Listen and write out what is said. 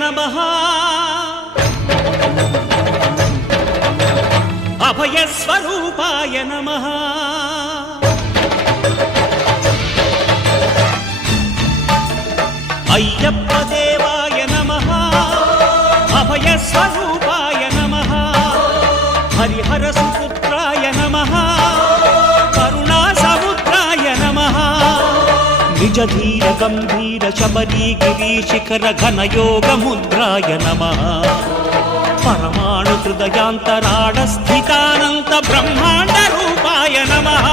नमः अभयस्वरूपाय नमः अय्यप्पदेवाय नमः अभयस्वरूपाय नमः हरिहरसुपुत्राय नमः करुणासमुद्राय नमः निजधीर गंभीर शबरी गिरीशिखर घनयोगमुद्राय नमः परमाणु हृदयांतराळ स्थितानंत ब्रह्मांड रूपाय नमः